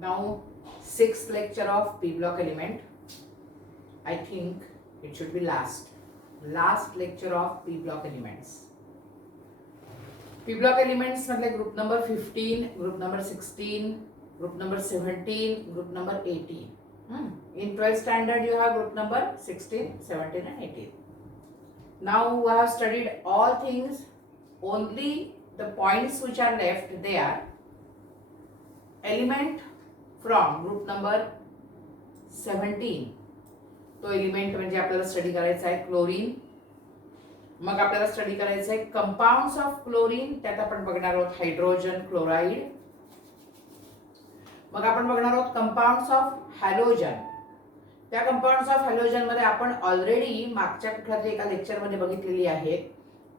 Now, sixth lecture of P block element. I think it should be last lecture of P block elements. P block elements मतलब group number 15, group number 16, group number 17, group number 18. In 12th standard you have group number 16, 17 and 18. Now we have studied all things. Only the points which are left, they are element from group number 17. तो element म्हणजे आपल्याला study करायचा आहे chlorine. मग आपल्याला study करायचं आहे compounds of chlorine. त्यात आपण बघणार आहोत हायड्रोजन क्लोराइड. मग आपण बघणार आहोत कंपाऊंड्स ऑफ हॅलोजन. त्या कंपाऊंड्स ऑफ हॅलोजन मध्ये आपण ऑलरेडी मागच्या कुठल्या तरी एका लेक्चर मध्ये बघितलेली आहे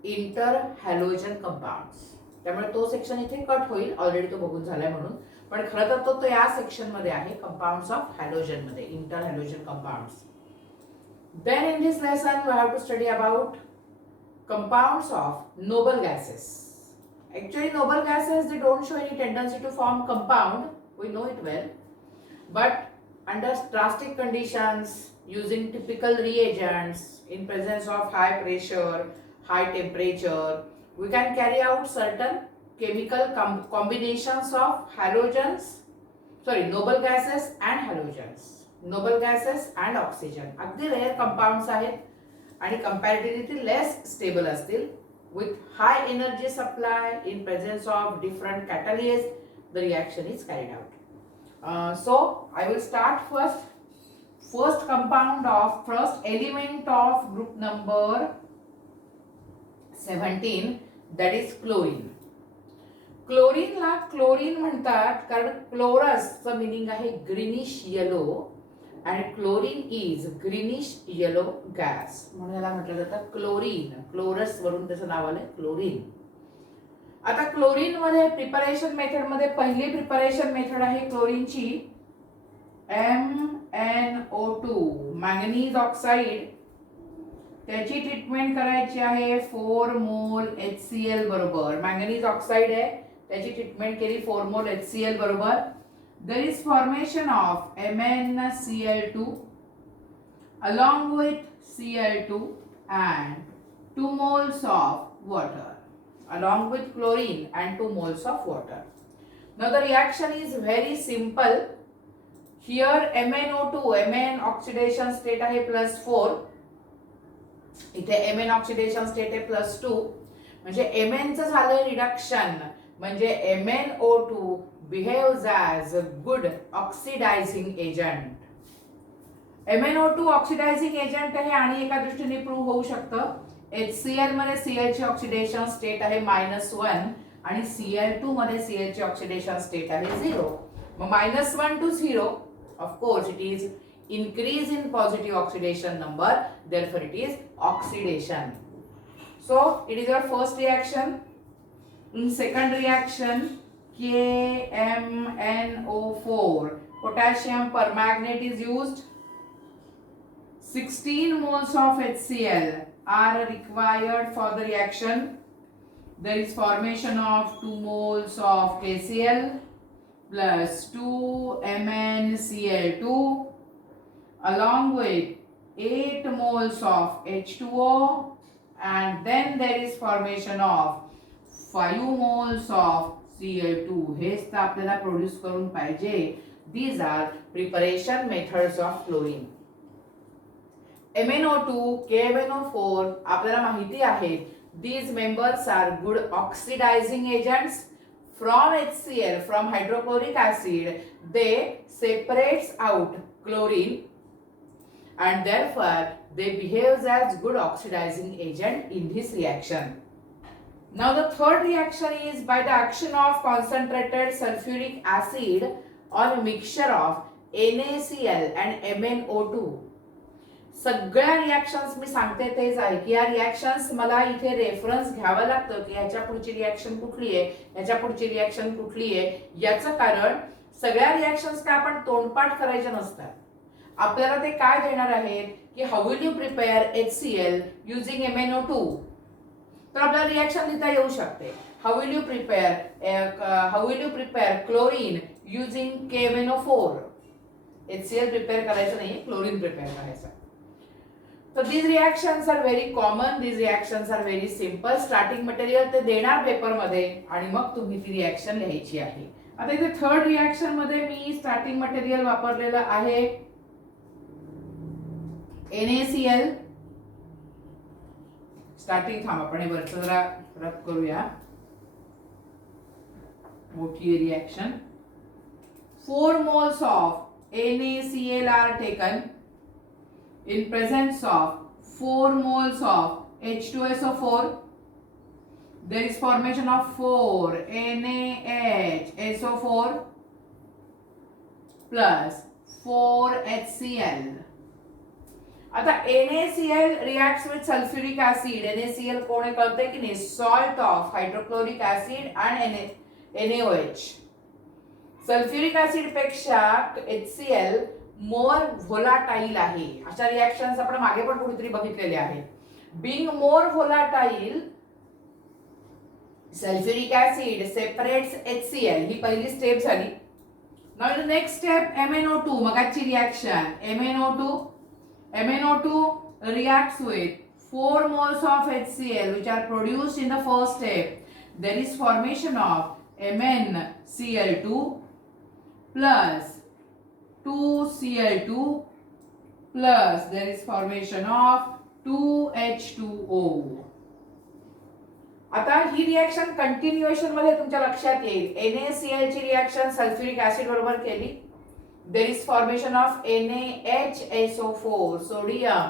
इंटर हॅलोजन कंपाऊंड्स. त्यामुळे तो सेक्शन इथे कट होईल, ऑलरेडी तो बघून झालाय म्हणून. पण खरं तर तो या सेक्शन मध्ये आहे कंपाऊंड्स ऑफ हॅलोजन मध्ये, inter halogen compounds. Then in this lesson we have to study about compounds of noble gases. Actually noble gases, they don't show any tendency to form compound, we know it well, but under drastic conditions, using typical reagents, in presence of high pressure, high temperature, we can carry out certain chemical combinations of halogens, noble gases and halogens. Noble gases and oxygen अगदी rare compounds आहेत आणि comparatively less stable असतील. With high energy supply in presence of different catalyst the reaction is carried out. So I will start first compound of first element of group number 17, that is chlorine. क्लोरीनला chlorine म्हणतात कारण क्लोरसचं meaning आहे greenish yellow आणि chlorine is greenish yellow gas म्हणून याला म्हटलं जातं क्लोरीन. क्लोरस वरून त्याचं नाव आलंय क्लोरीन. आता क्लोरीन मध्ये प्रिपरेशन मेथड मध्ये पहिली प्रिपरेशन मेथड आहे क्लोरीनची MnO2 मॅंगनीज ऑक्साइड. त्याची ट्रीटमेंट करायची आहे 4 मोल HCl बरोबर. मॅंगनीज ऑक्साइड आहे, त्याची ट्रीटमेंट केली 4 मोल HCl बरोबर. There is formation of MnCl2 along with Cl2 and 2 moles of water along with chlorine and 2 moles of water. Now the reaction is very simple. Here MnO2, Mn oxidation state आहे +4. इथे Mn oxidation state आहे +2. म्हणजे Mn चं झालंय reduction म्हणजे MnO2 behaves as a good oxidizing agent. MnO2 oxidizing agent आहे आणि एका दृष्टीने प्रूव्ह होऊ शकतं. HCl मध्ये Cl ची ऑक्सिडेशन स्टेट आहे -1 आणि Cl2 मध्ये Cl ची ऑक्सिडेशन स्टेट आहे 0. मग -1 to 0, of course it is increase in positive oxidation number, therefore it is oxidation. So it is your first reaction. In second reaction, KMnO4 potassium permanganate is used. 16 moles of HCl are required for the reaction. There is formation of 2 moles of KCl plus 2 MnCl2 along with 8 moles of H2O, and then there is formation of 5 moles of Cl2. हेच तर आपल्याला produce करून पाहिजे. These are preparation methods of chlorine. MnO2, KMnO4 आपल्याला माहिती आहे. These members are good oxidizing agents. From HCl, from hydrochloric acid, they separates out chlorine and therefore they behaves as good oxidizing agent in this reaction. Now the third reaction is by the action of concentrated sulfuric acid or a mixture of NaCl and MnO2. सगळ्या reactions मी सांगते तेच आहे की या reactions मला इथे reference घ्यावा लागतं की ह्याच्या पुढची रिॲक्शन कुठली आहे, ह्याच्या पुढची रिॲक्शन कुठली आहे. याचं कारण सगळ्या रिॲक्शन्स काय आपण तोंडपाठ करायच्या नसतात. आपल्याला ते काय देणार आहेत की how will you prepare HCl using MnO2. तर आपल्याला रिॲक्शन लिहिता येऊ शकते. how will you prepare chlorine using KMnO4? HCl prepare करायचं नाही, क्लोरीन प्रिपेअर करायचं. So these reactions are very common, these reactions are very simple. Starting material ते देणार पेपर मध्ये आणि मग तुम्ही ती रिएक्शन लिहायची आहे. आता इथे थर्ड रिएक्शन मध्ये मी स्टार्टिंग मटेरियल वापरलेलं आहे NaCl. स्टार्टिंग थांब आपण हे वरचं जरा रब करूया. मोठी reaction. 4 moles of NaCl are taken in presence of 4 moles of H2SO4. There is formation of 4 NaHSO4 plus 4 HCl. आता NaCl reacts with sulfuric acid. NaCl कोण आहे कळतंय की नाही? Salt of hydrochloric acid and NaOH. Sulphuric acid पेक्षा HCl more volatile आहे. अशा reactions आपण मागे पण कुठेतरी बघितलेले आहेत. Being more volatile, sulphuric acid separates HCl. ही पहिली स्टेप झाली. Now the next step MnO2. मगाची reaction MnO2 reacts with 4 moles of HCl which are produced in the first step. There is formation of MnCl2 plus 2Cl2 plus there is formation of 2H2O. आता ही reaction continuation मध्ये तुमच्या लक्षात येईल. NaCl ची reaction sulphuric acid बरोबर केली. There is formation of NaHSO4, sodium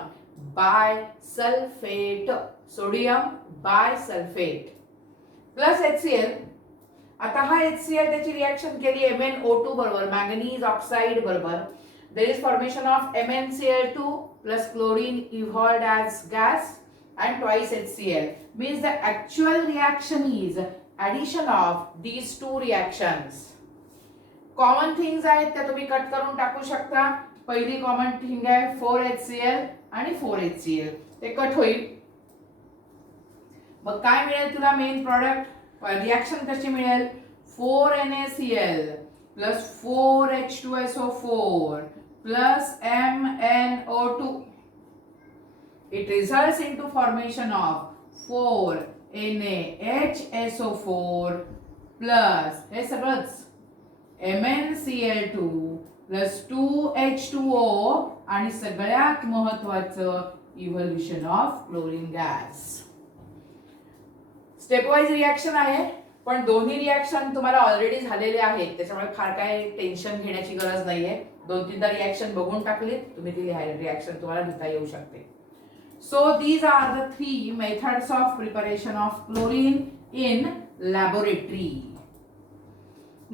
bisulfate plus HCl. आता हा HCl त्याची रिएक्शन केली MnO2 बरोबर, मॅंगनीज ऑक्साइड बरोबर. There is formation of MnCl2 plus chlorine evolved as gas and twice HCl. Means the actual reaction is addition of these two reactions. Common things आहेत त्या तुम्ही cut करून टाकू शकता. पहिली कॉमन थिंग आहे 4HCl आणि 4HCl. ते कट होईल. मग काय मिळेल तुला मेन प्रॉडक्ट? रिएक्शन कशी मिळेल? 4NaCl plus 4H2SO4 plus MnO2. It results into formation of 4NaHSO4 plus हे सगळंच MnCl2 plus 2H2O आणि सगळ्यात महत्वाचं evolution of chlorine gas. Step wise reaction आहे, पण दोन्ही रिएक्शन तुम्हाला ऑलरेडी झालेले आहेत, त्याच्यामुळे फार काय टेन्शन घेण्याची गरज नाहीये. 2-3दा रिएक्शन बघून टाकलीत तुम्ही, ती रिएक्शन तुम्हाला लिहिता येऊ शकते. So these are the 3 methods of preparation of chlorine in laboratory.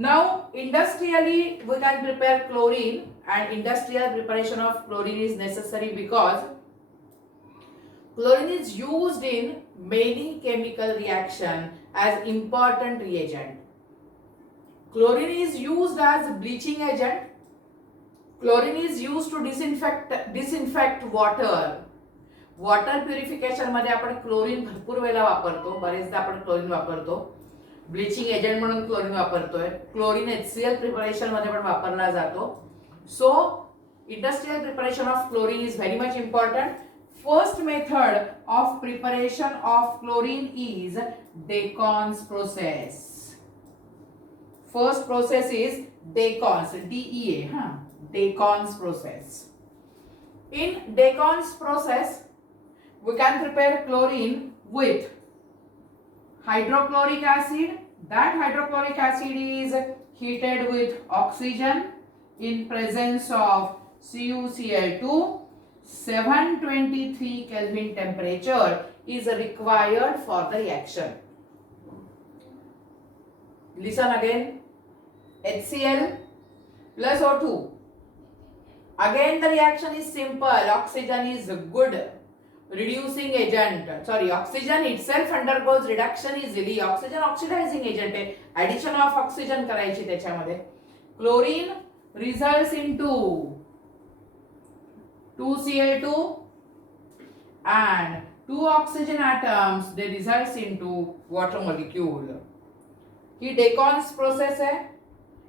Now industrially we can prepare chlorine, and industrial preparation of chlorine is necessary because chlorine is used in many chemical reaction as important reagent. Chlorine is used as bleaching agent. Chlorine is used to disinfect water. Water purification मध्ये आपण chlorine भरपूर वेळा वापरतो, बरेचदा आपण chlorine वापरतो. Bleaching agent म्हणून chlorine वापरतोय. क्लोरीन HCl प्रिपरेशन मध्ये पण वापरला जातो. So industrial preparation of chlorine is very much important. First method of preparation of chlorine is Decon's process. First process is Decon's, DEA, Decon's process. In Decon's process, we can prepare chlorine with hydrochloric acid. That hydrochloric acid is heated with oxygen in presence of CuCl2. 723 Kelvin temperature is required for the reaction. Listen again. HCl plus O2. Again the reaction is simple. Oxygen is good reducing agent. Oxygen itself undergoes reduction easily. Oxygen oxidizing agent है. Addition of oxygen करायची त्याच्यामध्ये. Chlorine results into 2Cl2 and 2 oxygen atoms. They results into water molecule. ही Deacon's process आहे.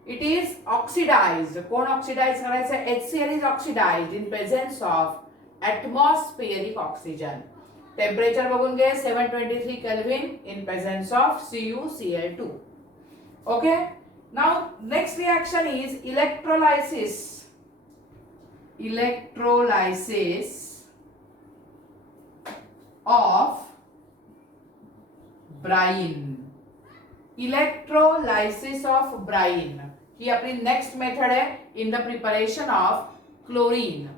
It is oxidised. कोण oxidise करायचं? HCl is oxidised in presence of atmospheric oxygen. Temperature बघून घे 723 kelvin in presence of CuCl2. Okay. Now next reaction is electrolysis. Electrolysis of brine. Electrolysis of brine ही आपली next method आहे in the preparation of chlorine.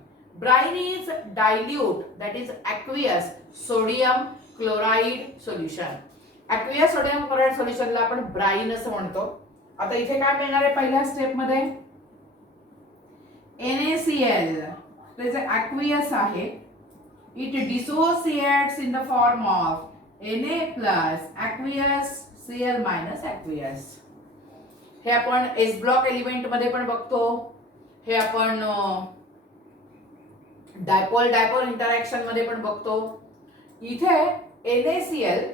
Brine is dilute, that is aqueous sodium chloride solution. Aqueous sodium chloride solution ला आपण ब्राईन असं म्हणतो. आता इथे काय मिळणार आहे पहिल्या स्टेप मध्ये? NaCl. त्याचे aqueous आहे. It dissociates in the form of Na plus aqueous Cl minus aqueous. हे आपण S ब्लॉक एलिमेंट मध्ये पण बघतो. हे आपण डायपोल डायपोल इंटरॅक्शन मध्ये पण बघतो. इथे NaCl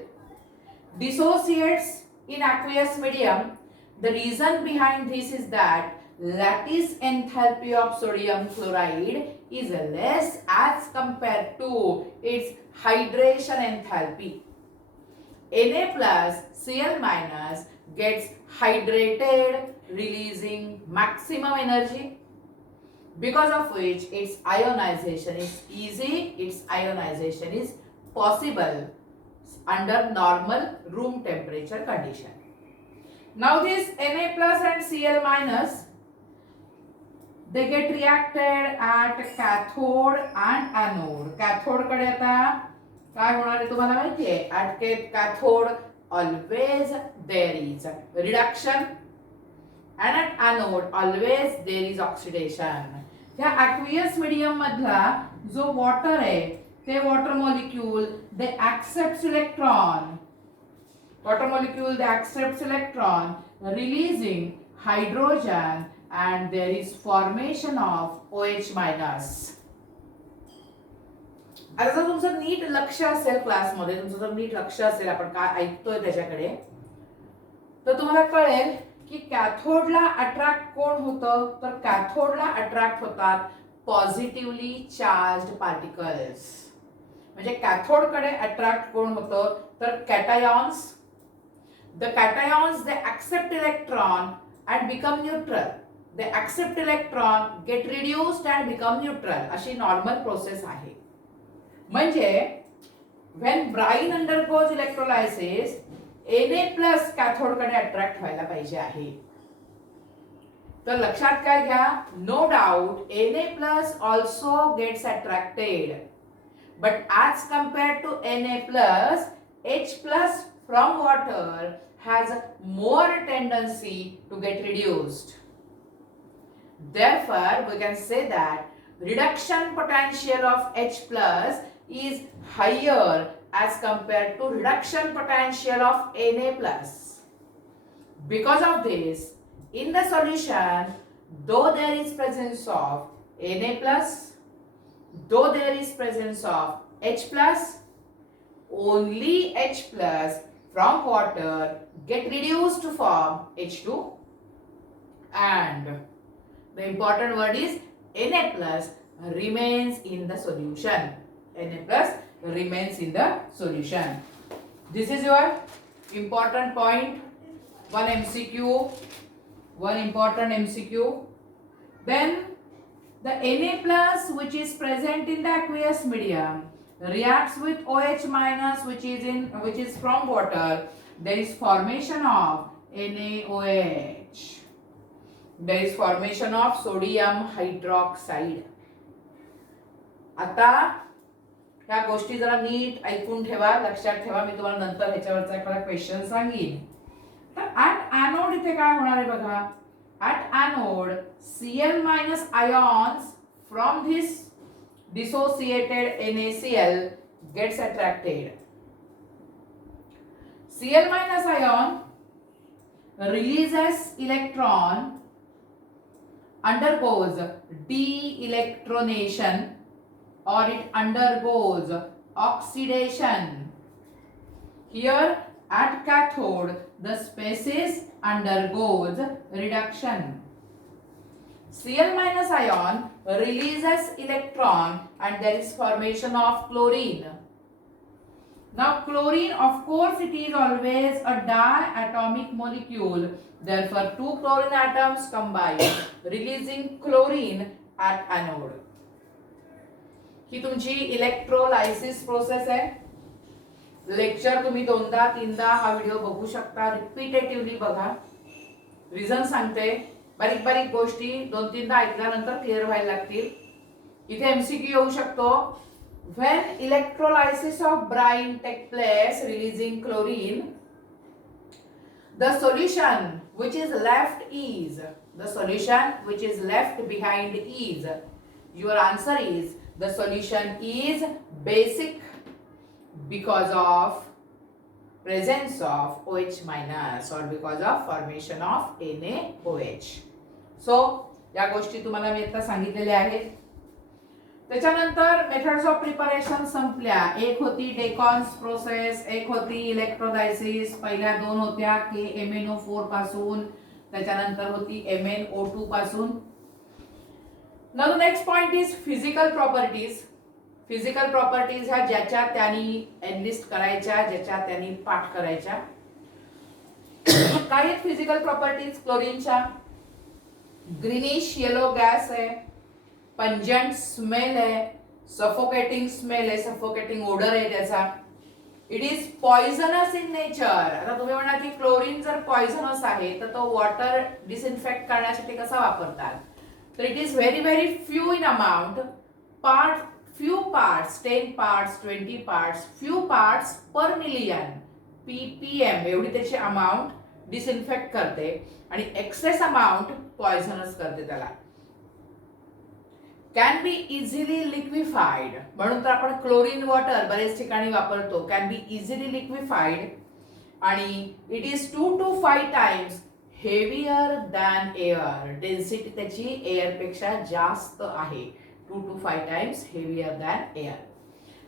dissociates in aqueous medium. The reason behind this is that lattice enthalpy of sodium chloride is less as compared to its hydration enthalpy. Na plus Cl minus gets hydrated, releasing maximum energy, because of which its ionization is easy, its ionization is possible under normal room temperature condition. Now this Na plus and Cl minus, they get reacted at cathode and anode. Cathode कडे आता काय होणार आहे तुम्हाला माहिती आहे? At cathode always there is reduction and at anode always there is oxidation. ह्या aqueous medium मधला जो वॉटर आहे ते water molecule they accepts electron. Water molecule they accepts electron, releasing hydrogen, and there is formation of OH minus. आता जर तुमचं नीट लक्ष असेल क्लासमध्ये, तुमचं जर नीट लक्ष असेल आपण काय ऐकतोय त्याच्याकडे, तर तुम्हाला कळेल की कॅथोडला अट्रॅक्ट कोण होतं? तर कॅथोडला अट्रॅक्ट होतात पॉझिटिव्हली चार्ज्ड पार्टिकल्स. म्हणजे कॅथोडकडे अट्रॅक्ट कोण होतं? तर कॅटायॉन्स. The cations they accept electron and become neutral. They accept electron, get reduced and become neutral. अशी नॉर्मल प्रोसेस आहे. म्हणजे when brine undergoes electrolysis, Na plus cathode कडे अट्रॅक्ट व्हायला पाहिजे आहे. तर लक्षात काय घ्या? No doubt Na plus also gets attracted. But as compared to Na plus, H plus from water has more tendency to get reduced. Therefore, we can say that reduction potential of H plus is higher as compared to reduction potential of Na plus. Because of this, in the solution, though there is presence of Na plus, though there is presence of H plus, only H plus from water get reduced to form H2, and the important word is Na plus remains in the solution. Na plus remains in the solution. This is your important point. One MCQ, one important MCQ. Then the Na plus which is present in the aqueous medium reacts with OH minus which is from water. There is formation of NaOH. There is formation of sodium hydroxide. आता ह्या गोष्टी जरा नीट ऐकून ठेवा, लक्षात ठेवा. मी तुम्हाला नंतर ह्याच्यावरचा एखादा क्वेश्चन सांगेन. तर ऍट एनोड इथे काय होणार आहे बघा. At anode Cl minus ions from this dissociated NaCl gets attracted. Cl minus ion releases electron, undergoes de-electronation, or it undergoes oxidation. Here At cathode, the species undergoes reduction. Cl minus ion releases electron and there is formation of chlorine. Now chlorine, of course, it is always a diatomic molecule. Therefore, two chlorine atoms combine, releasing chlorine at anode. ही तुमची electrolysis process आहे. Lecture तुम्ही 2दा-3दा हा video बघू शकता, रिपीटेटिव्हली बघा. Reason सांगते, बारीक बारीक गोष्टी 2-3दा ऐकल्यानंतर क्लिअर व्हायला लागतील. इथे एमसीक्यू येऊ शकतो. When electrolysis of brine take place releasing chlorine, the solution which is left behind is, your answer is, the solution is basic because of presence of OH minus or because of formation of NaOH. So या गोष्टी तुम्हाला मी आता सांगितलेल्या आहेत. त्याच्यानंतर methods of preparation संपल्या. एक होती डेकॉन्स प्रोसेस, एक होती इलेक्ट्रोलायसिस. पहिल्या 2 होत्या KMnO4 पासून, त्याच्यानंतर होती MnO2 पासून. Now next point is physical properties. Physical properties ह्या ज्याच्या त्यांनी एनलिस्ट करायच्या, ज्याच्या त्यांनी पाठ करायच्या. काय फिजिकल प्रॉपर्टीज क्लोरीनच्या? ग्रीनिश येलो गॅस आहे, पंजंट स्मेल आहे, सफोकेटिंग स्मेल आहे, सफोकेटिंग ओडर आहे त्याचा. It is poisonous in nature. आता तुम्ही म्हणा की क्लोरीन जर पॉइझनस आहे तर तो वॉटर डिसइन्फेक्ट करण्यासाठी कसा वापरतात? तर it is very very few in amount, few parts, 10 parts, 20 parts, few parts per million, ppm एवढी त्याची अमाउंट डिसइन्फेक्ट करते आणि एक्सेस अमाउंट पॉइझनस करते त्याला. कॅन बी इझिली लिक्विफाईड, म्हणून तर आपण क्लोरीन वॉटर बरेच ठिकाणी वापरतो. कॅन बी इझिली लिक्विफाईड आणि it is 2 to 5 times heavier than air. Density त्याची एअर पेक्षा जास्त आहे. 2 to 5 times heavier than air.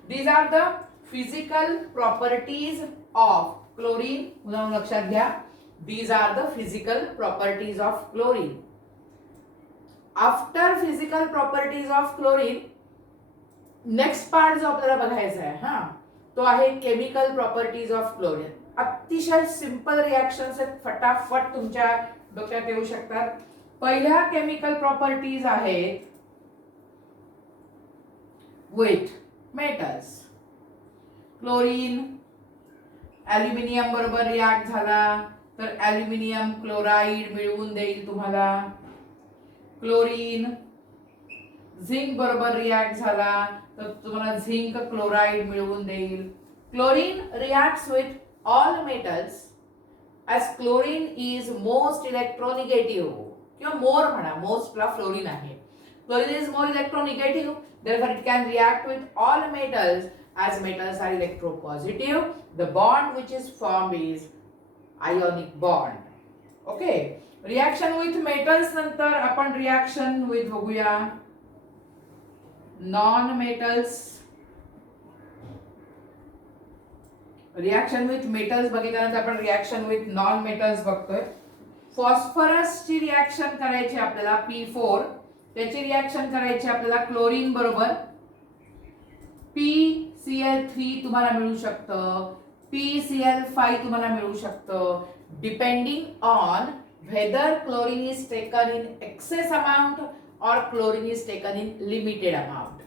These are the physical properties of chlorine. उदाहरण लक्षात घ्या. These are the physical properties of chlorine. After physical properties of chlorine, next part जो आपल्याला बघायचा आहे तो आहे chemical properties of chlorine. अतिशय सिंपल रिएक्शन्स आहेत, फटाफट तुमच्या डोक्यात येऊ शकतात. पहिल्या केमिकल प्रॉपर्टीज आहेत with metals. क्लोरीन ॲल्युमिनियम बरोबर रिॲक्ट झाला तर ॲल्युमिनियम क्लोराईड मिळवून देईल तुम्हाला. क्लोरीन झिंक बरोबर रिॲक्ट झाला तर तुम्हाला झिंक क्लोराईड मिळवून देईल. Chlorine reacts with all metals as chlorine is most electronegative, किंवा मोर म्हणा, मोस्टला फ्लोरीन आहे. Chlorine is more electronegative, therefore it can react with all metals as metals are electropositive. The bond which is formed is ionic bond. Okay, reaction with metals नंतर आपण reaction with बघूया non metals. Reaction with metals बघितल्यानंतर आपण reaction with non metals बघतोय. फॉस्फरसची reaction करायची आपल्याला P4, त्याची रिएक्शन करायची आपल्याला क्लोरीन बरोबर. PCl3 तुम्हाला मिळू शकतं, PCl5 तुम्हाला मिळू शकतं, depending on whether chlorine is taken in excess amount or chlorine is taken in limited amount.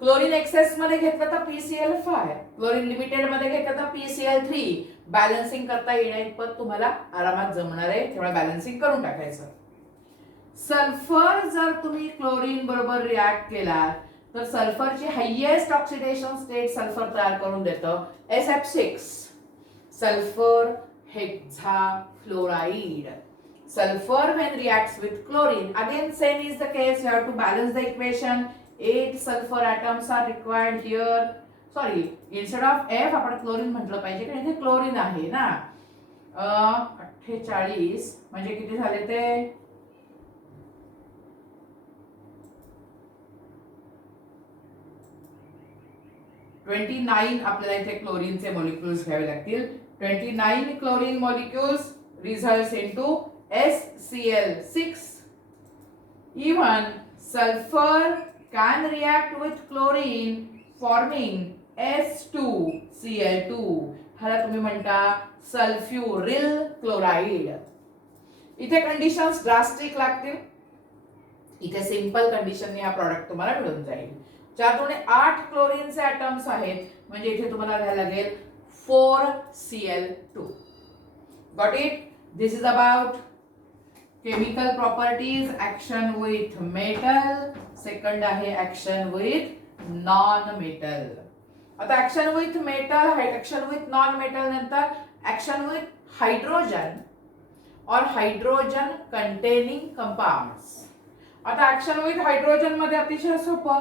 Chlorine excess मध्ये घेतलं तर PCl5, क्लोरीन लिमिटेड मध्ये घेतलं तर PCl3. बॅलन्सिंग करता येण्याइतपत तुम्हाला आरामात जमणार आहे, तेव्हा बॅलन्सिंग करून टाकायचं. सल्फर जर तुम्ही क्लोरीन बरोबर रिॲक्ट केला तर सल्फरची हायेस्ट ऑक्सिडेशन स्टेट सल्फर तयार करून देतं SF6, sulphur hexafluoride. Sulfur when reacts with chlorine, again same is the case, you have to balance the equation. 8 sulfur atoms are required here. Sorry, instead of F आपण chlorine म्हटलं पाहिजे कारण इथे chlorine आहे ना. 48 म्हणजे किती झाले ते 29 आपल्याला इथे क्लोरीनचे मॉलिक्युल्स घ्यावे लागतील. 29 chlorine molecules results into SCl6. Even sulfur can react with chlorine forming S2Cl2. ह्याला तुम्ही म्हणता सल्फ्युरिल क्लोराइड. इथे कंडिशन्स ड्रास्टिक लागतील. इथे सिंपल कंडिशनने हा प्रॉडक्ट तुम्हाला मिळून जाईल. ज्यातून 8 क्लोरीनचे ॲटम्स आहेत, म्हणजे इथे तुम्हाला लिहायला लागेल 4Cl2. Got it? This is about chemical properties, action with metal. Second आहे ऍक्शन विथ नॉन मेटल. आता action with metal, action with non metal नंतर ऍक्शन विथ हायड्रोजन और हायड्रोजन कंटेनिंग कंपाउंड्स. आता ऍक्शन विथ हायड्रोजन मध्ये अतिशय सोपं.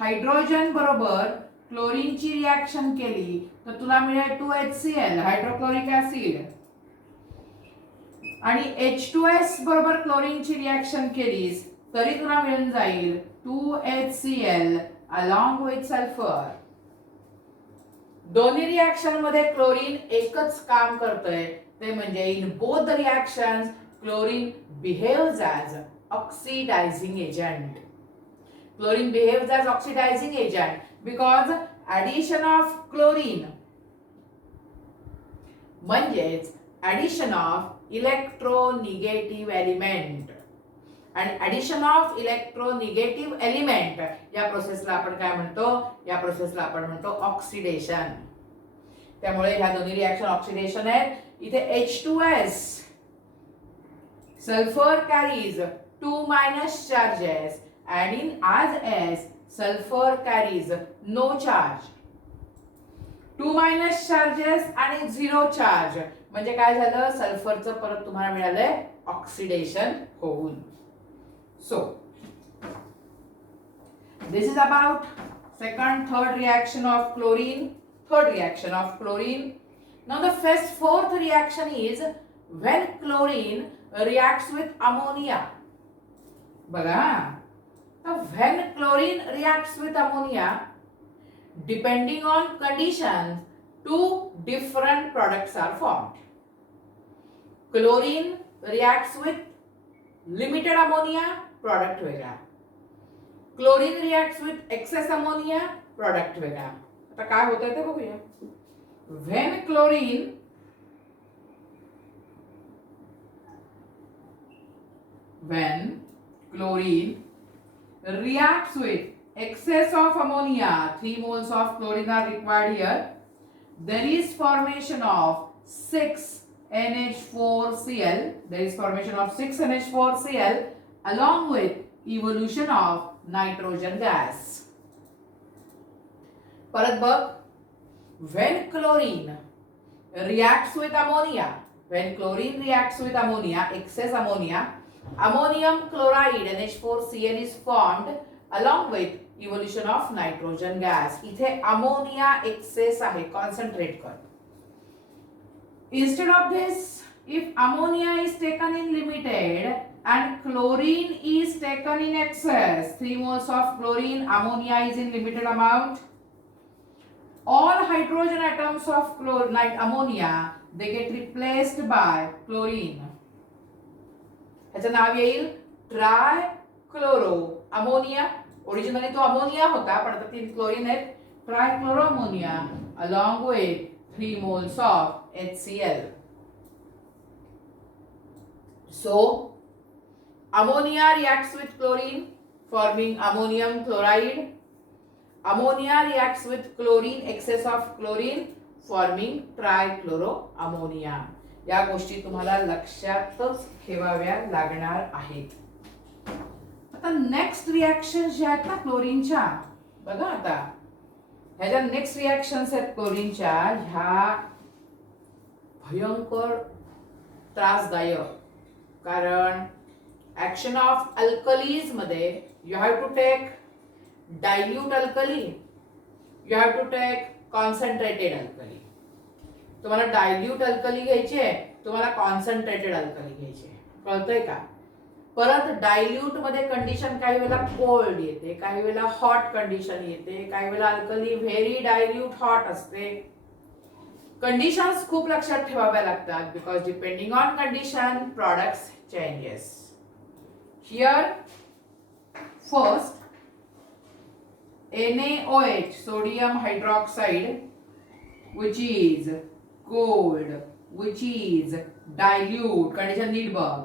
Hydrogen बरोबर क्लोरीनची reaction केली तर तुला मिळेल 2HCl हायड्रोक्लोरिक ऍसिड. आणि H2S बरोबर क्लोरीनची रिएक्शन केलीस तरी तुला मिळून जाईल 2HCl along with सल्फर. दोन्ही रिएक्शन मध्ये क्लोरीन एकच काम करतोय, ते म्हणजे in both the reactions chlorine behaves as oxidizing agent. Chlorine behaves as oxidizing agent because addition of chlorine म्हणजेच ऍडिशन ऑफ इलेक्ट्रोनिगेटिव्ह एलिमेंट. आणि ऍडिशन ऑफ इलेक्ट्रोनिगेटिव्ह एलिमेंट या प्रोसेसला आपण काय म्हणतो? या प्रोसेसला आपण म्हणतो ऑक्सिडेशन. त्यामुळे ह्या दोन्ही रिएक्शन ऑक्सिडेशन आहेत. इथे H2S sulfur carries 2- charges and in as S sulfur carries no charge. 2- charges आणि 0 charge म्हणजे काय झालं? सल्फरचं परत तुम्हाला मिळालंय ऑक्सिडेशन होऊन. So this is about second, third reaction of chlorine. Third reaction of chlorine. Now the fourth reaction is when chlorine reacts with ammonia. बघा, when chlorine reacts with ammonia, depending on conditions, two different products are formed. Chlorine reacts with limited ammonia, product वेगळा. Chlorine reacts with access ammonia, product वेगळा. आता काय होतंय ते बघूया. When chlorine reacts with excess of ammonia, 3 moles of chlorine are required here. There is formation of 6NH4Cl. There is formation of 6NH4Cl along with evolution of nitrogen gas. परत बघ. When chlorine reacts with ammonia, excess ammonia, ammonium chloride NH4Cl is formed along with evolution of nitrogen gas. इथे ammonia excess आहे, concentrate कर. Instead of this, if ammonia is taken in limited and chlorine is taken in excess, 3 moles of chlorine, ammonia is in limited amount, all hydrogen atoms of ammonia, they get replaced by chlorine. ह्याचं नाव येईल ट्रायक्लोरो ammonia. Originally तो ammonia होता, पण आता 3 chlorine आहेत. ट्रायक्लोरो ammonia along with 3 moles of HCl. So ammonia reacts with chlorine forming ammonium chloride. Ammonia reacts with chlorine, excess of chlorine forming trichloroammonia. या गोष्टी तुम्हाला लक्षातच ठेवाव्या लागणार आहेत. आता नेक्स्ट रिएक्शन ज्या आहेत ना क्लोरीनच्या, बघा आता ह्या नेक्स्ट रिएक्शन्स आहेत क्लोरीनच्या, ह्या भयंकर त्रासदायक. कारण ऍक्शन ऑफ अल्कलीज मध्ये you have to take dilute alkali, you have to take concentrated alkali. तुम्हाला डायल्यूट अल्कली घ्यायची आहे, तुम्हाला कॉन्सन्ट्रेटेड अल्कली घ्यायची आहे. कळतंय का? परत डायल्यूट मध्ये कंडिशन काही वेळेला कोल्ड येते, काही वेळेला हॉट कंडिशन येते, काही वेळेला अल्कली व्हेरी डायल्यूट हॉट असते. कंडिशन्स खूप लक्षात ठेवाव्या लागतात because depending on condition products changes. Here first NaOH, sodium hydroxide, which is cold, which is dilute, condition need verb.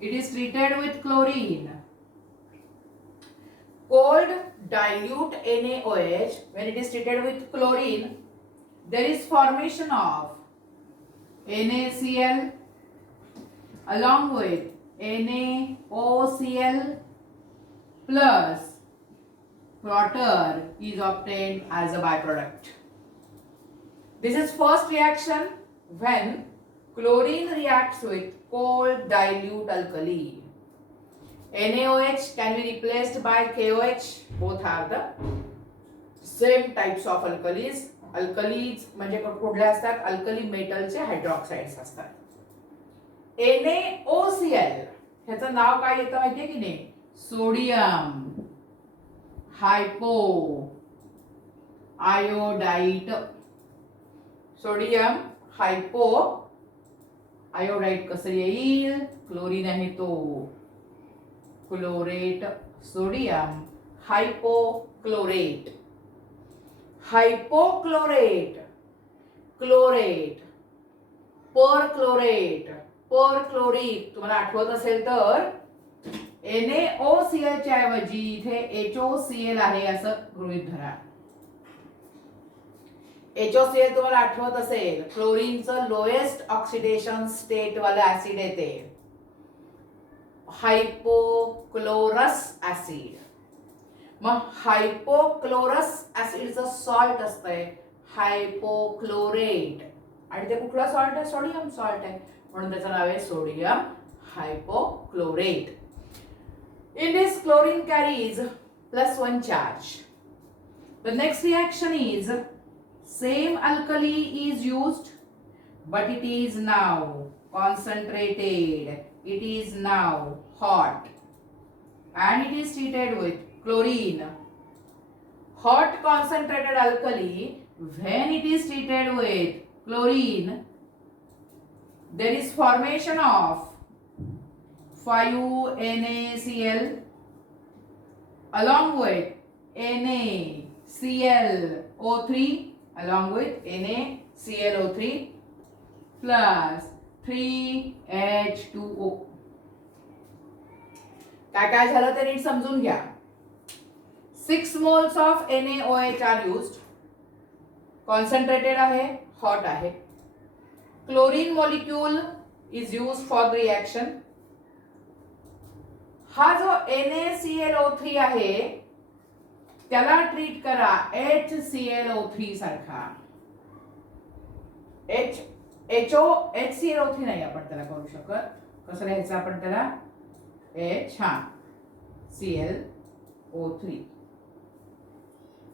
It is treated with chlorine. Cold dilute NaOH, when it is treated with chlorine, there is formation of NaCl along with NaOCl plus water is obtained as a byproduct. This is first reaction when chlorine reacts with cold dilute alkali. NaOH can be replaced by KOH. Both are the same types of alkalis. Alkalis म्हणजे कुठले असतात? Alkali मेटलचे हायड्रॉक्साइड्स असतात. NaOCl ह्याचं नाव काय येतं माहितीये की नाही? Sodium hypo iodite. Sodium hypo iodite कसं येईल? क्लोरीन आहे तो. Chlorate sodium hypochlorate. Hypochlorate chlorate perchlorate perchloric. तुम्हाला आठवत असेल तर NaOCl च्या ऐवजी इथे HOCl आहे असं गृहीत धरा. HOCl तुम्हाला आठवत असेल क्लोरीनचं लोएस्ट ऑक्सिडेशन स्टेट वाला ऍसिड आहे ते. हायपोक्लोरस ऍसिड. मग हायपोक्लोरस ऍसिडचं सॉल्ट असतंय हायपोक्लोरेट आणि ते कुठला सॉल्ट आहे? सोडियम सॉल्ट आहे म्हणून त्याचं नाव आहे sodium हायपोक्लोरेट. In this, chlorine carries +1 charge. The next reaction is same alkali is used, but it is now concentrated. It is now hot, and it is treated with chlorine. Hot concentrated alkali, when it is treated with chlorine, there is formation of 5NaCl along with NaClO3 along with NaClO3 plus 3H2O. काय झालं ते नीट समजून घ्या. 6 moles of NaOH are used. Concentrated आहे, hot आहे. Chlorine molecule is used for the reaction. हा जो NaClO3 आहे त्याला ट्रीट करा HClO3 सारखा. HClO3 नाही आपण त्याला करू शकत. कसं लिहायचं आपण त्याला? ClO3.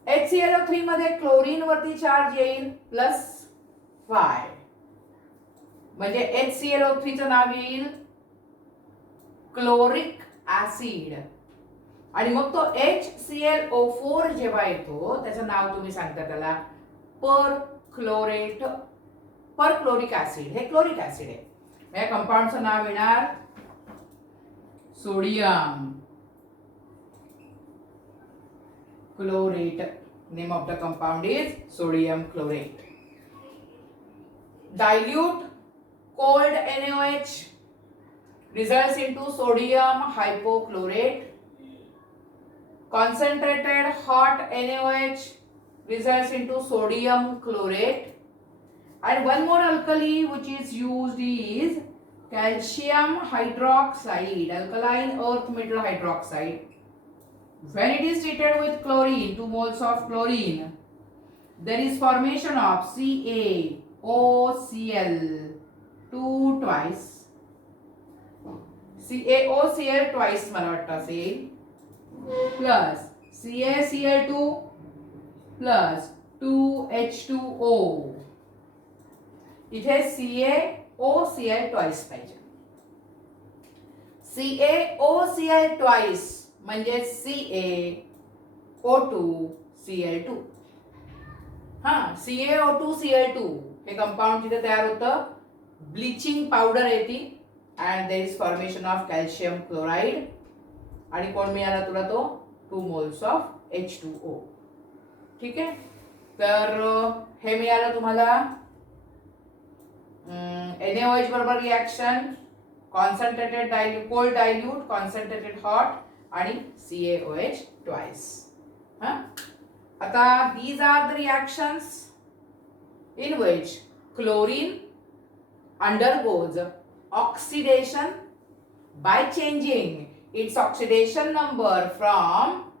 HClO3 मध्ये क्लोरीन वरती चार्ज येईल +5 म्हणजे HClO3 चं नाव येईल क्लोरिक ऍसिड आणि मग तो HClO4 जेव्हा येतो त्याचं नाव तुम्ही सांगता त्याला परक्लोरिक ऍसिड. हे क्लोरिक ऍसिड आहे. या कंपाऊंडचं नाव येणार sodium chlorate. Name of the compound is sodium chlorate. Dilute cold NaOH results into sodium hypochlorate. Concentrated hot NaOH results into sodium chlorate. And one more alkali which is used is calcium hydroxide, alkaline earth metal hydroxide. When it is treated with chlorine, 2 moles of chlorine, there is formation of CaOCl 2 twice. CaOCl twice मला वाटतं असेल plus CaCl2 plus 2H2O. इथे CaOCl twice पाहिजे. CaOCl twice म्हणजे CaO2Cl2. CaO2Cl2 हे compound तिथे तयार होतं, ब्लिचिंग पावडर येते and there is formation of calcium chloride. आणि कोण मिळाला तुला तो 2 moles ऑफ H2O. ठीक आहे. तर हे मिळालं तुम्हाला NaOH बरोबर reaction, concentrated dilute, cold dilute, concentrated hot आणि CaOH ट्वाइस. आता these are the reactions in which chlorine undergoes oxidation by changing its oxidation number from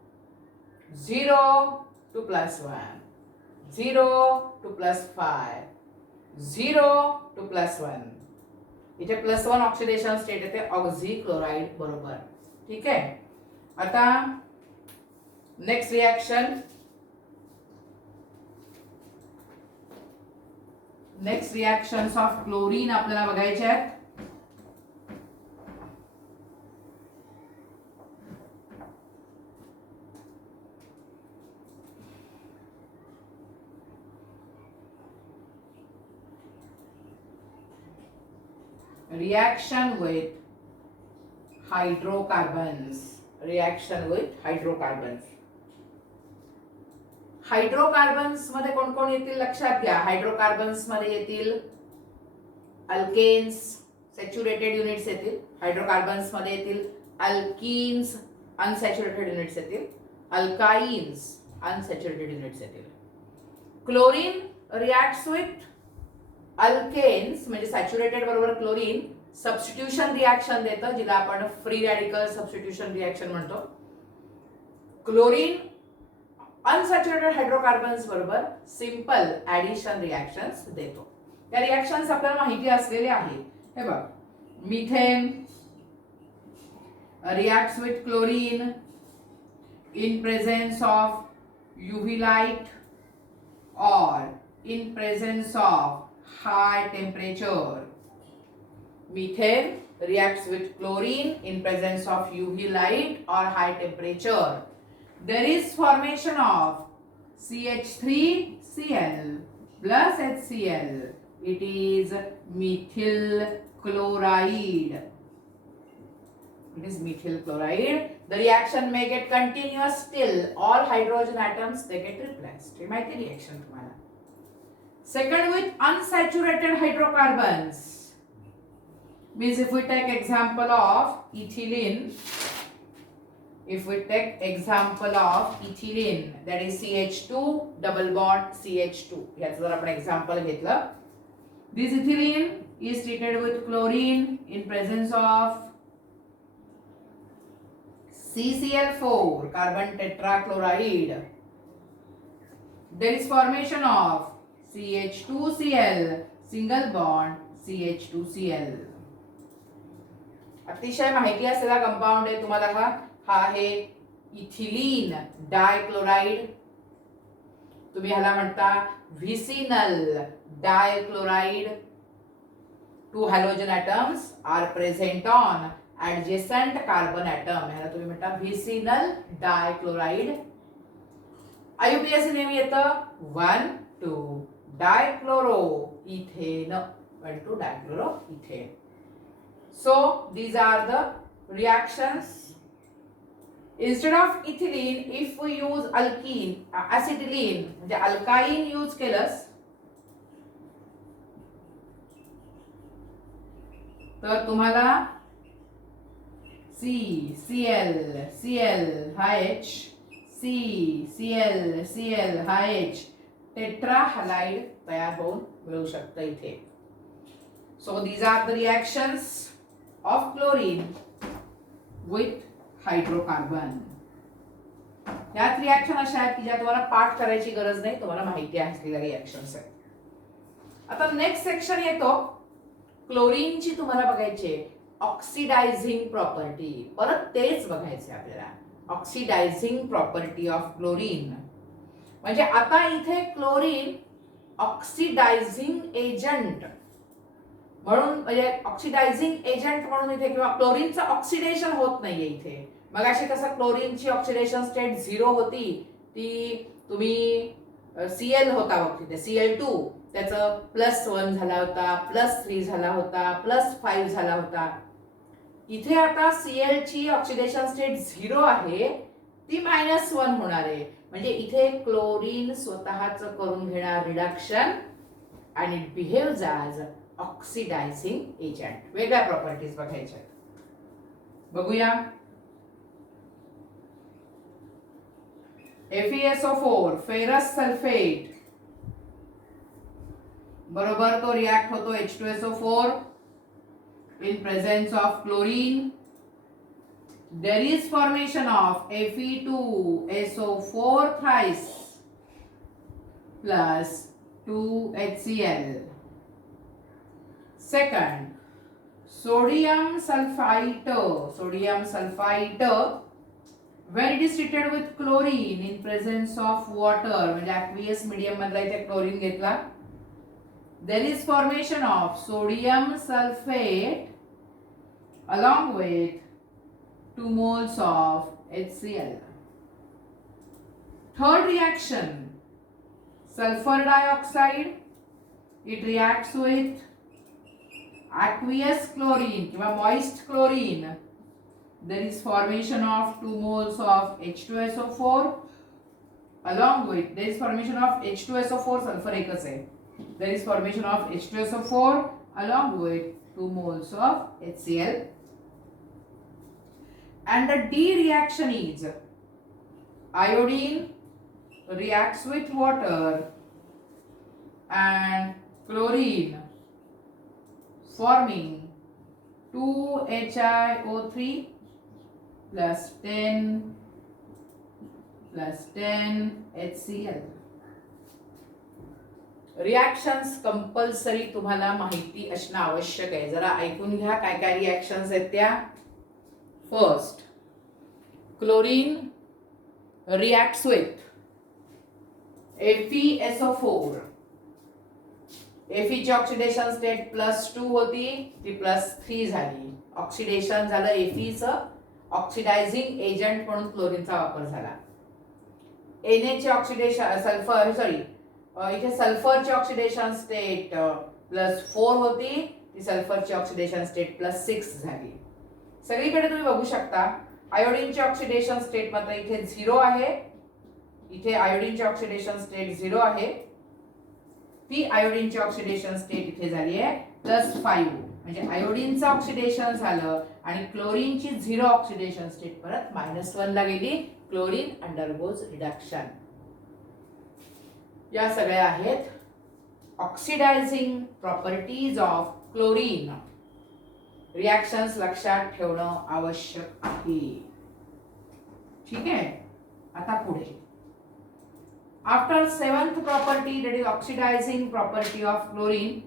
0 to +1, 0 to +5, 0 to +1. इथे +1 ऑक्सिडेशन स्टेट येते ऑक्झी क्लोराइड बरोबर. ठीक आहे. आता next reaction, next reactions of chlorine आपल्याला बघायचे आहेत. Reaction with hydrocarbons. Reaction with hydrocarbons. Hydrocarbons मध्ये कोण कोण येतील लक्षात घ्या. हायड्रोकार्बन्स मध्ये येतील अल्केन्स, सॅच्युरेटेड युनिट्स येतील. हायड्रोकार्बन्स मध्ये येतील अल्कीन्स, अनसॅच्युरेटेड युनिट्स येतील. अल्काइन्स, अनसॅच्युरेटेड युनिट्स येतील. क्लोरीन रिॲक्ट्स विथ अल्केन्स म्हणजे सॅच्युरेटेड बरोबर क्लोरीन सबस्टिट्यूशन रिॲक्शन देतं, जिला आपण फ्री रॅडिकल सबस्टिट्यूशन रिॲक्शन म्हणतो. क्लोरीन अनसॅच्युरेटेड हायड्रोकार्बन्स बरोबर सिंपल ऍडिशन रिॲक्शन्स देतो. त्या रिॲक्शन्स आपल्याला माहिती असलेल्या आहेत. हे बघ, methane reacts with chlorine in presence of UV light or in presence of high temperature. Methane reacts with chlorine in presence of UV light or high temperature. There is formation of CH3Cl plus HCl. It is methyl chloride. It is methyl chloride. The reaction may get continuous till all hydrogen atoms they get replaced. हे माहिती reaction तुम्हाला. Second, with unsaturated hydrocarbons, means if we take example of ethylene, if we take example of ethylene, that is CH2 double bond CH2. याचं जर आपण example घेतलं, this ethylene is treated with chlorine in presence of CCl4 carbon tetrachloride. There is formation of CH2Cl single bond CH2Cl. अतिशय माहिती असलेला compound आहे तुम्हाला हा. हा आहे इथिलीन डायक्लोराइड. तुम्ही ह्याला म्हणता vicinal dichloride. 2 halogen atoms are present on adjacent carbon atom. ह्याला तुम्ही म्हणता व्हिसिनल डायक्लोराइड. IUPAC नेहमी येतं 1,2 dichloro ethane, 1,2 dichloro ethane. So these are the reactions. Instead of ethylene, if we use alkene, acetylene म्हणजे alkyne use केलंस तर तुम्हाला CCl हा H, CCl हा H टेट्रा हलाइड तयार होऊन मिळू शकतं इथे. So these are the reactions of chlorine with hydrocarbon. यात रिॲक्शन अशा आहेत की ज्या तुम्हाला पाठ करायची गरज नाही, तुम्हाला माहिती असलेल्या रिॲक्शन्स आहेत. आता नेक्स्ट सेक्शन येतो क्लोरीनची. तुम्हाला बघायचे ऑक्सिडायझिंग प्रॉपर्टी. परत तेच बघायचे आपल्याला, ऑक्सिडायझिंग प्रॉपर्टी ऑफ क्लोरीन. म्हणजे आता इथे क्लोरीन ऑक्सिडायझिंग एजंट म्हणून, म्हणजे ऑक्सिडायझिंग एजंट म्हणून इथे, किंवा क्लोरीनचं ऑक्सिडेशन होत नाहीये इथे. मग अशी कसं क्लोरीनची ऑक्सिडेशन स्टेट 0 होती, ती तुम्ही Cl होता बघ तिथे Cl2 त्याचं +1 झाला होता, +3 झाला होता, +5 झाला होता. इथे आता Cl ची ऑक्सिडेशन स्टेट 0 आहे, ती -1 होणार आहे. म्हणजे इथे क्लोरीन स्वतःच करून घेणार रिडक्शन आणि it behaves as oxidizing agent. वेगळ्या प्रॉपर्टीज बघायच्या. बघूया. FeSO4 फेरस सल्फेट बरोबर तो रिएक्ट होतो H2SO4 in presence of chlorine. There is formation of Fe2SO4 thrice plus 2HCl. Second, sodium sulfite. When it is treated with chlorine in presence of water, म्हणजे aqueous medium मधला इथे chlorine घेतला, there is formation of sodium sulfate along with 2 moles of HCl. Third reaction, sulfur dioxide, it reacts with aqueous chlorine किंवा moist chlorine. There is formation of 2 moles of H2SO4 along with there is formation of H2SO4 sulfur एकच आहे. There is formation of H2SO4 along with 2 moles of HCl. And the D reaction is iodine reacts with water and chlorine forming 2HiO3 plus 10 HCl. Reactions compulsory तुम्हाला माहिती असणं आवश्यक आहे. जरा ऐकून घ्या काय काय रिॲक्शन्स आहेत त्या. First, chlorine reacts with FeSO4. Fe ची ऑक्सिडेशन स्टेट +2 होती, ती +3 झाली. ऑक्सिडेशन झालं Feचं, ऑक्सिडायझिंग एजंट म्हणून क्लोरीनचा वापर झाला. Na ची ऑक्सिडेशन इथे सल्फरची ऑक्सिडेशन स्टेट +4 होती, ती सल्फरची ऑक्सिडेशन स्टेट +6 झाली. सगळीकडे तुम्ही बघू शकता आयोडीनची ऑक्सिडेशन स्टेट मात्र इथे 0 आहे. इथे आयोडीनची ऑक्सिडेशन स्टेट 0 आहे. ती आयोडीनची ऑक्सिडेशन स्टेट इथे झाली आहे +5. म्हणजे आयोडीनचं ऑक्सिडेशन झालं आणि क्लोरीनची 0 ऑक्सिडेशन स्टेट परत -1 ला गेली. Chlorine undergoes reduction. या सगळ्या आहेत oxidising properties of chlorine. Reactions लक्षात ठेवणं आवश्यक आहे. ठीक आहे. आता पुढे after 7th property that is oxidising property of chlorine.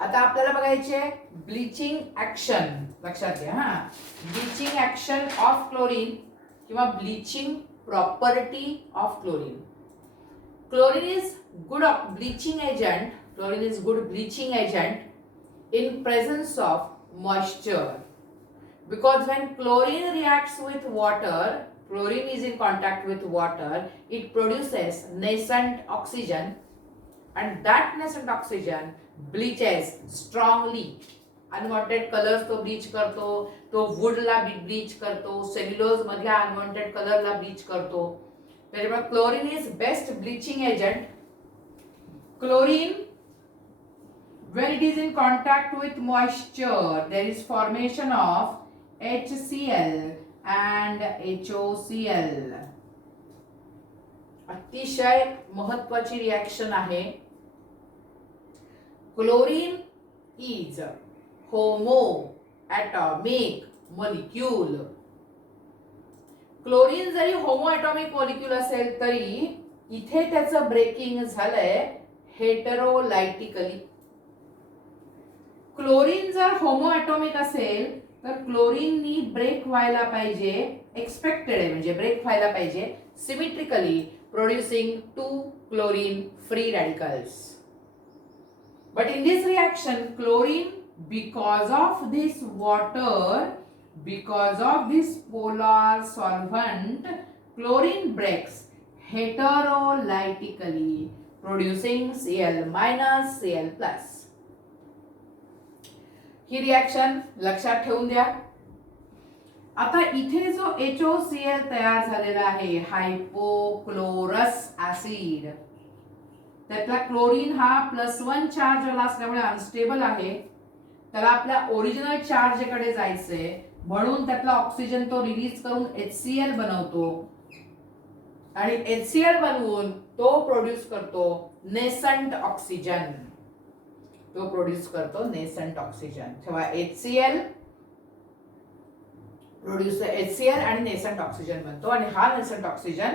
आता आपल्याला बघायचे ब्लीचिंग ऍक्शन. लक्षात घ्या हा, ब्लीचिंग ऍक्शन ऑफ क्लोरीन किंवा bleaching property of chlorine. Chlorine is good bleaching agent. Chlorine is good bleaching agent in presence of moisture, because when chlorine reacts with water, chlorine is in contact with water, it produces nascent oxygen, and that nascent oxygen bleaches strongly. Unwanted colours तो bleach करतो, तो वुडला bleach करतो, cellulose मधल्या unwanted कलरला bleach करतो. त्याच्यामुळे chlorine is best bleaching agent. Chlorine when it is in contact with moisture there is formation of HCl and HOCl. अतिशय महत्वाची reaction आहे. Chlorine is homo atomic molecule. Chlorine जरी homo atomic molecule असेल तरी इथे त्याचं ब्रेकिंग झालंय हेटेरोलायटिकली. Chlorine जर होमो ॲटॉमिक असेल तर क्लोरीननी ब्रेक व्हायला पाहिजे, एक्सपेक्टेड आहे म्हणजे ब्रेक व्हायला पाहिजे symmetrically, producing 2 chlorine free radicals. But in this reaction chlorine because of this water, because of this polar solvent, chlorine breaks heterolytically producing Cl minus Cl plus. He reaction लक्षात ठेवून द्या. आता इथे जो HOCl तयार झालेला आहे हायपोक्लोरस ऍसिड, त्यातला क्लोरीन हा +1 चार्ज वाला असल्यामुळे अनस्टेबल आहे. त्याला आपल्या ओरिजिनल चार्ज कडे जायचंय म्हणून त्यातला ऑक्सिजन तो रिलीज करून HCl बनवतो आणि HCl बनवून तो प्रोड्यूस करतो नेसंट ऑक्सिजन. तो प्रोड्यूस करतो नेसंट ऑक्सिजन. तेव्हा HCl प्रोड्यूस HCl आणि नेसंट ऑक्सिजन बनतो आणि हा नेसंट ऑक्सिजन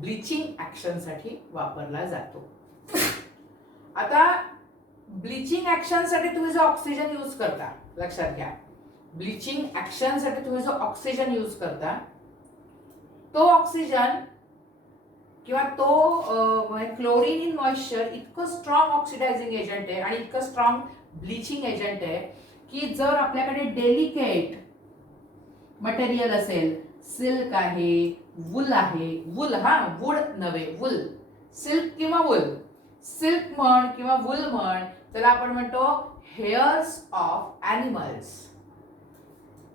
ब्लीचिंग ऍक्शन साठी वापरला जातो. आता ब्लीचिंग ऍक्शन साठी तुम्ही जो ऑक्सिजन यूज करता, लक्षात घ्या, ब्लीचिंग ऍक्शन साठी तुम्ही जो ऑक्सिजन यूज करता तो ऑक्सिजन किंवा तो क्लोरीन इन मॉइश्चर इतकं स्ट्रॉंग ऑक्सिडायझिंग एजंट आहे आणि इतकं स्ट्रॉंग ब्लीचिंग एजंट आहे की जर आपल्याकडे डेलिकेट मटेरियल असेल, सिल्क आहे, वूल आहे, वूल वूड नव्हे वूल, सिल्क किंवा वूल, सिल्क म्हण किंवा वूल म्हण, त्याला आपण म्हणतो हेअर्स ऑफ ॲनिमल्स.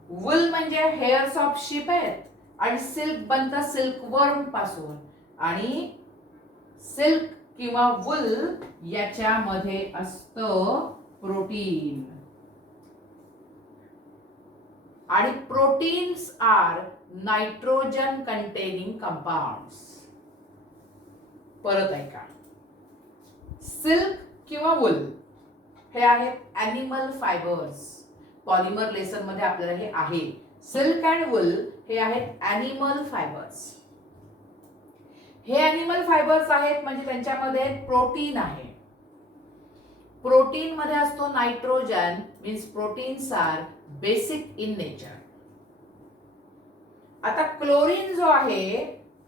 वूल म्हणजे हेअर्स ऑफ शिप आहेत आणि सिल्क बनतं सिल्क वर्म पासून आणि सिल्क किंवा वूल याच्यामध्ये असतं प्रोटीन आणि proteins are nitrogen containing compounds. परत ऐका, सिल्क किंवा वूल हे आहेत ॲनिमल फायबर्स. पॉलिमर लेसन मध्ये आपल्याला हे आहे. सिल्क अँड वूल हे आहेत ॲनिमल फायबर्स. हे ॲनिमल फायबर्स आहेत म्हणजे त्यांच्यामध्ये प्रोटीन आहे. प्रोटीन मध्ये असतो nitrogen, means proteins are basic in nature. आता क्लोरीन जो आहे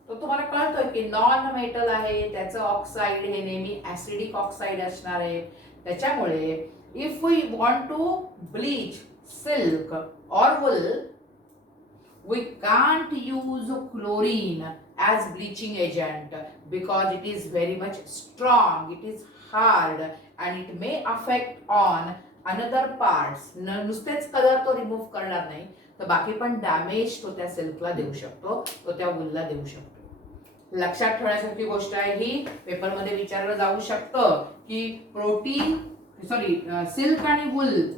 तो तुम्हाला कळतोय की नॉन मेटल आहे, त्याचं ऑक्साईड हे नेहमी ऍसिडिक ऑक्साईड असणार आहे. त्याच्यामुळे if we want to bleach silk or wool we can't use chlorine as bleaching agent because it is very much strong, it is hard and it may affect on another parts. नुसतेच colour तो remove करणार नाही तर बाकी पण damage तो त्या सिल्कला देऊ शकतो, तो त्या वूलला देऊ शकतो. लक्षात ठेवण्यासारखी गोष्ट आहे ही. पेपरमध्ये विचारलं जाऊ शकतं की सिल्क आणि वूल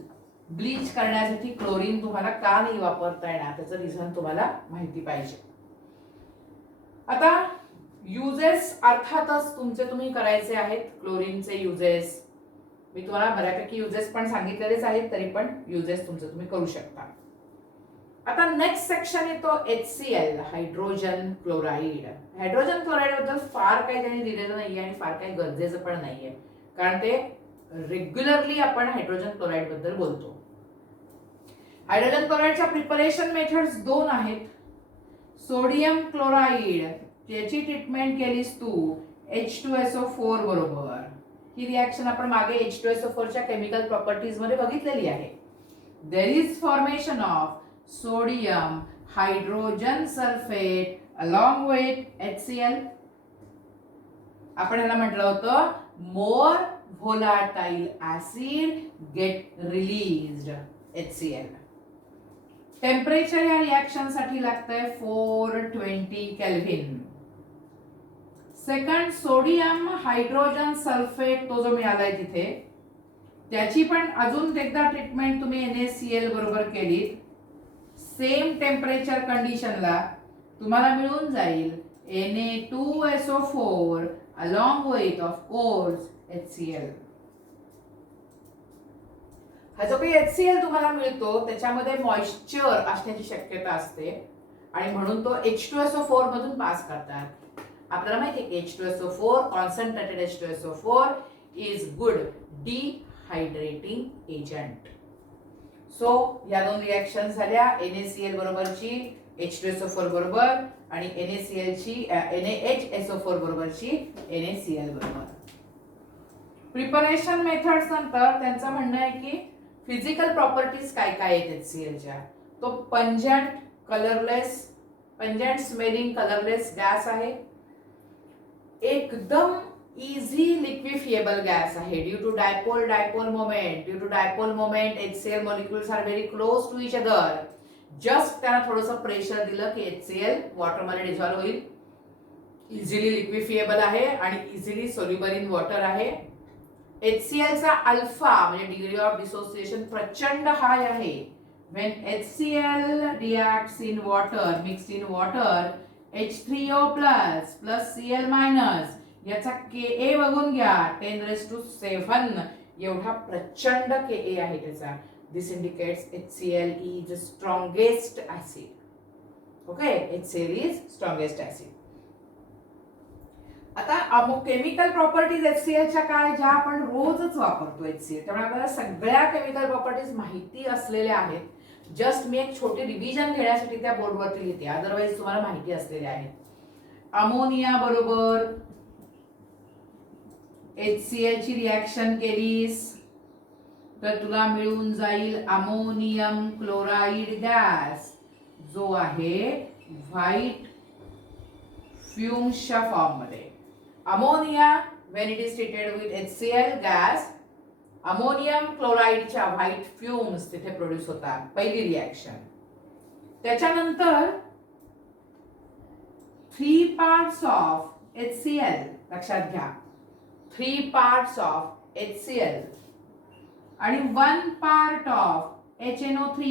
ब्लीच करण्यासाठी क्लोरीन तुम्हाला का नाही वापरता येणार, त्याचं रिझन तुम्हाला माहिती पाहिजे. आता युजेस अर्थातच तुम्ही करायचे आहेत. क्लोरीनचे युजेस मी तुम्हाला बऱ्यापैकी युजेस पण सांगितलेलेच आहेत, तरी पण युजेस तुम्ही करू शकता. आता नेक्स्ट सेक्शन येतो HCl, hydrogen chloride. Hydrogen chloride बद्दल फार काही त्यांनी दिलेलं नाहीये आणि फार काही गरजेचं पण नाहीये, कारण ते रेग्युलरली आपण हायड्रोजन क्लोराईड बद्दल बोलतो. हायड्रोजन क्लोराईडच्या प्रिपरेशन मेथड्स दोन आहेत. सोडियम क्लोराईड ज्याची ट्रीटमेंट केलीस तू H2SO4 बरोबर. ही रिॲक्शन आपण मागे H2SO4 च्या केमिकल प्रॉपर्टीज मध्ये बघितलेली आहे. There is formation of sodium hydrogen sulphate along with HCl. आपण याला म्हटलं होतं more volatile acid get released HCl. Temperature या रिॲक्शन साठी लागतंय 420 kelvin. Second sodium hydrogen sulphate तो जो मिळालाय तिथे त्याची पण अजून एकदा ट्रीटमेंट तुम्ही NaCl बरोबर केलीत सेम टेम्परेचर कंडिशनला तुम्हाला मिळून जाईल Na2SO4 along with of course HCl. हा जो काही HCl तुम्हाला मिळतो त्याच्यामध्ये मॉइश्चर असण्याची शक्यता असते आणि म्हणून तो H2SO4 मधून पास करतात. आपल्याला माहिती आहे की H2SO4 concentrated H2SO4 is good डिहायड्रेटिंग agent. So या दोन रिॲक्शन झाल्या, NaCl बरोबरची H2SO4 बरोबर आणि NaCl ची NaHSO4 बरोबरची NaCl बरोबर. प्रिपरेशन मेथड्स नंतर त्यांचं म्हणणं आहे की फिजिकल प्रॉपर्टीज काय काय आहेत HClच्या. तो पंजंट स्मेलिंग कलरलेस गॅस आहे. एकदम इझी लिक्विफिएबल गॅस आहे due to dipole moment. Due to dipole moment HCl molecules are very close to each other. Just त्यांना थोडंसं प्रेशर दिलं की HCl वॉटरमध्ये डिझॉल्व्ह होईल. इझिली लिक्विफिएबल आहे आणि इझिली सोल्युबल इन वॉटर आहे. HCl चा अल्फा म्हणजे डिग्री ऑफ डिसोसिएशन प्रचंड हाय आहे. when HCl reacts in water, mixed in water, H3O plus Cl minus याचा Ka बघून घ्या 10⁻⁷ एवढा प्रचंड Ka आहे त्याचा. This indicates HCl is the strongest acid. Okay, HCl is strongest acid. आता अमुक केमिकल प्रॉपर्टीज HCl च्या काय ज्या आपण रोजच वापरतो HCl, त्यामुळे आपल्याला सगळ्या केमिकल प्रॉपर्टीज माहिती असलेल्या आहेत. जस्ट मी एक छोटी रिव्हिजन घेण्यासाठी त्या बोर्डवरती लिहिते, अदरवाइज तुम्हाला माहिती असलेल्या आहेत. अमोनिया बरोबर HCl ची रिएक्शन केलीस तर तुला मिळून जाईल अमोनियम क्लोराइड गॅस, जो आहे व्हाईट फ्युम्सच्या फॉर्म मध्ये. Ammonia when it is treated with HCl gas, ammonium क्लोराइडच्या व्हाईट फ्युम्स तिथे प्रोड्यूस होतात. पहिली रिएक्शन. त्याच्यानंतर 3 parts of HCl लक्षात घ्या, 3 parts of HCl आणि 1 part of HNO3.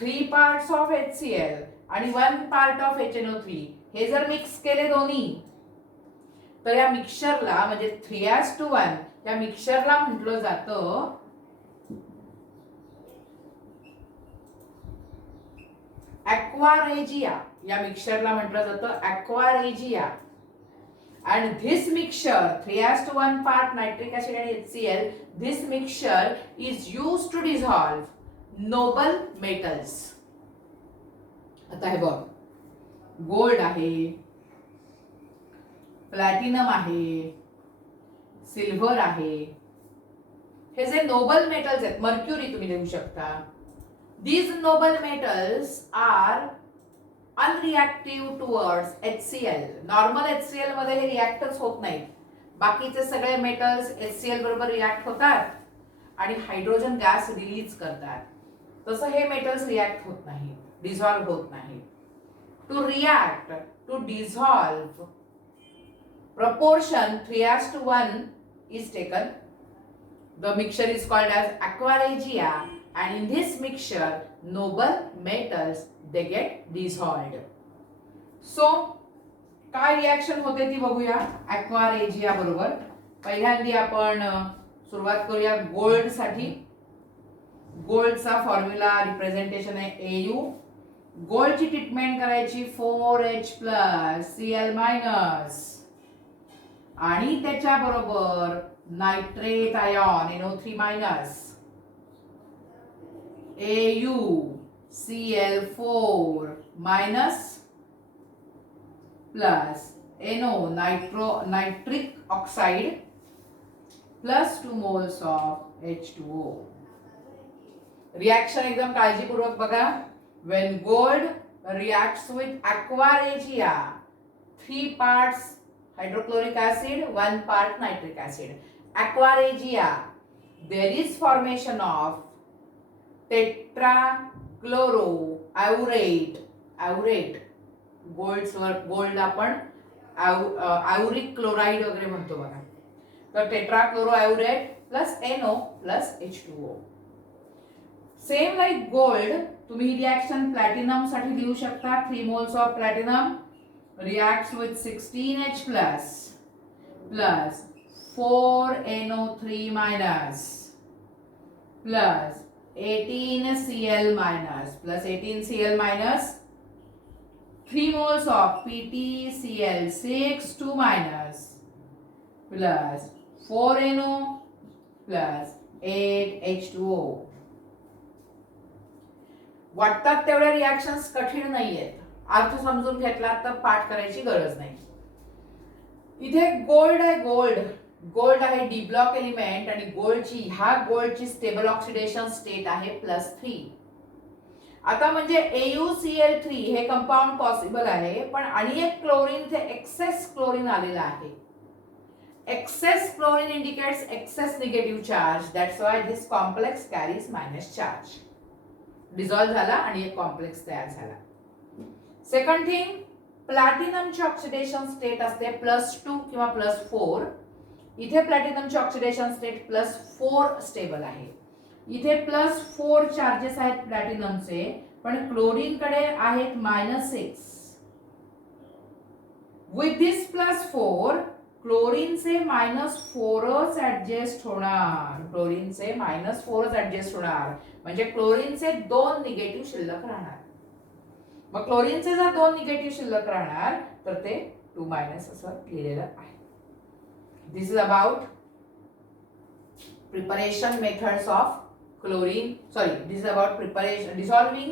3 parts of HCl आणि 1 part of HNO3 हे जर मिक्स केले दोन्ही तर या मिक्सचरला म्हणजे 3:1 या मिक्सचरला म्हटलं जातं ॲक्वारेजिया. या मिक्सचरला म्हटलं जातं ॲक्वारेजिया. and this mixture 3:1 part nitric acid and HCl, this mixture is used to dissolve noble metals. आता हे बघ, गोल्ड आहे, प्लॅटिनम आहे, सिल्वर आहे, हे जे नोबल मेटल्स आहेत, मर्क्युरी तुम्ही लिहू शकता. these noble metals are unreactive towards HCl. Normal HCl मध्ये हे रिएक्टच होत नाहीत. बाकीचे सगळे मेटल्स HCl बरोबर रिएक्ट होतात आणि हायड्रोजन गॅस रिलीज करतात. तसं हे मेटल्स रिएक्ट होत नाहीत, डिझॉल्व होत नाहीत. To react, to dissolve, proportion 3:1 is taken. The mixture is called as aquaregia, and in this mixture noble metals they get dissolved. So काय रिएक्शन होते ती बघूया aquaregia बरोबर. पहिल्यांदा आपण सुरुवात करूया गोल्ड साठी. गोल्डचा फॉर्म्युला रिप्रेझेंटेशन आहे AU. गोल्डची ट्रीटमेंट करायची 4H plus Cl minus आणि त्याच्या बरोबर nitrate ion NO3 minus AuCl4 minus plus NO nitric oxide plus 2 moles of H2O. Reaction एकदम काळजीपूर्वक बघा. when gold reacts with aquaregia, 3 parts hydrochloric acid, 1 part nitric acid. Aquaregia, there is formation of tetrachloroaurate. Gold आपण auric chloride वगैरे म्हणतो बघा. तर tetrachloroaurate plus NO plus H2O. Same like gold तुम्ही ही रिएक्शन प्लॅटिनम साठी लिहू शकता. 3 moles of platinum reacts with 16H plus 4NO3 minus plus 18Cl minus plus 18Cl minus 3 moles of PtCl6 2 minus plus 4NO plus 8H2O. वाटतात तेवढ्या reactions कठीण नाहीयेत. अर्थ समजून घेतला तर पाठ करायची गरज नाही. इथे गोल्ड आहे, गोल्ड आहे डी ब्लॉक एलिमेंट आणि गोल्डची स्टेबल ऑक्सिडेशन स्टेट आहे +3. आता म्हणजे AuCl3 हे कंपाऊंड पॉसिबल आहे, पण आणि एक क्लोरीन इथे एक्सेस क्लोरीन आलेला आहे. Excess chlorine indicates excess negative charge. That's why this complex carries minus charge. Dissolve झाला आणि एक कॉम्प्लेक्स तयार झाला. सेकंड थिंग, प्लॅटिनमची ऑक्सिडेशन स्टेट असते +2 किंवा +4. इथे प्लॅटिनमची ऑक्सिडेशन स्टेट +4 स्टेबल आहे. इथे +4 चार्जेस आहेत प्लॅटिनमचे, पण क्लोरीन कडे आहेत -6. विथ दिस +4 क्लोरीनचे -4च ऍडजस्ट होणार. क्लोरीनचे -4च ऍडजस्ट होणार, म्हणजे क्लोरीनचे 2 निगेटिव्ह शिल्लक राहणार. मग क्लोरीनचे जर 2 निगेटिव्ह शिल्लक राहणार तर ते 2- असं लिहिलेलं आहे. This is about preparation methods of chlorine. Sorry, this is about preparation, dissolving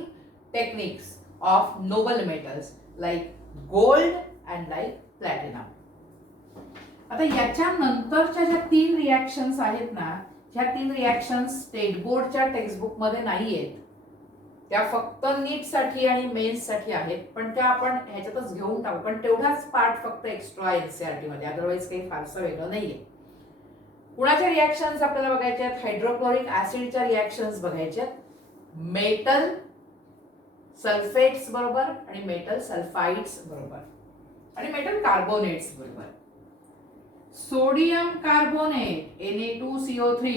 techniques of noble metals like gold and like platinum. आता याच्या नंतरच्या ज्या 3 रिएक्शन्स आहेत ना, ह्या 3 रिएक्शन्स स्टेट बोर्डच्या टेक्स्टबुक मध्ये नाहीयेत. त्या फक्त नीट साठी आणि मेन्स साठी आहेत, पण त्या आपण ह्याच्यातच घेऊन टाकू, पण तेवढाच पार्ट फक्त एक्स्ट्रा एनसीईआरटी मध्ये, अदरवाइज काही फारसं वेगळं नाहीये. कुणाच्या रिएक्शन्स आपल्याला बघायच्या आहेत? हायड्रोक्लोरिक ऍसिडच्या रिएक्शन्स बघायच्या आहेत. मेटल सल्फेट्स बरोबर आणि मेटल सल्फाइड्स बरोबर आणि मेटल कार्बोनेट्स बरोबर. सोडियम कार्बोनेट Na2CO3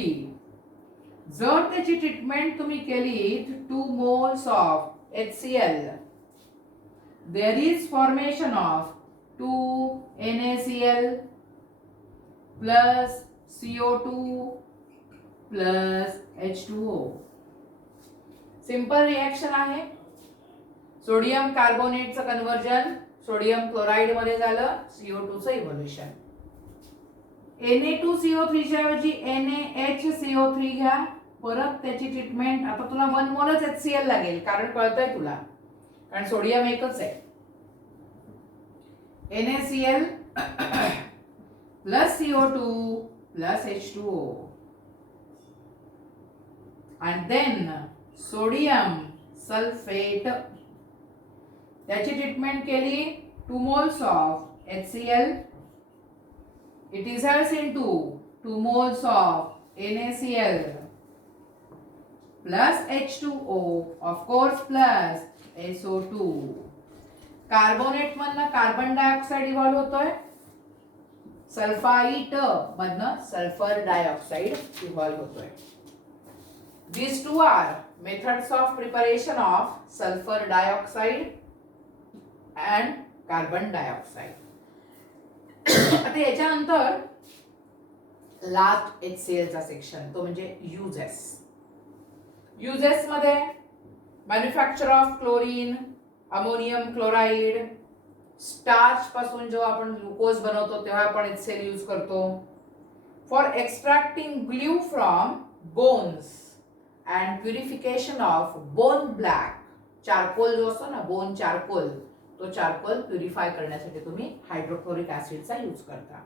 जर त्याची ट्रीटमेंट तुम्ही केली 2 moles of HCl, there is formation of 2 NaCl plus CO2 plus H2O. Simple reaction आहे. सोडियम कार्बोनेटचं कन्वर्जन सोडियम क्लोराइड मध्ये झालं, CO2 चं इव्होल्युशन. Na2CO3 च्या ऐवजी NaHCO3 घ्या, परत त्याची ट्रीटमेंट. आता तुला 1 मोलच HCl लागेल, कारण कळतंय तुला, कारण सोडियम एकच आहे. NaCl plus CO2 plus H2O and then sodium sulphate. त्याची ट्रीटमेंट केली 2 moles of HCl. It dissolves into 2 moles of NaCl plus H2O, of course, plus SO2. Carbonate मधनं कार्बन डायऑक्साइड इव्हॉल्व होतोय, सल्फाइट मधनं sulphur dioxide evolve होतोय. These two are methods of preparation of sulfur dioxide and carbon dioxide. आता याच्यानंतर last HCl चा section, तो म्हणजे uses. Uses मध्ये manufacture of chlorine, ammonium chloride, starch पासून जेव्हा आपण ग्लुकोज बनवतो तेव्हा आपण HCl यूज करतो. For extracting glue from bones and purification of bone black. Charcoal जो असतो ना, बोन चारकोल, तो चारकोल प्युरिफाय करण्यासाठी तुम्ही हायड्रोक्लोरिक ऍसिडचा यूज करता.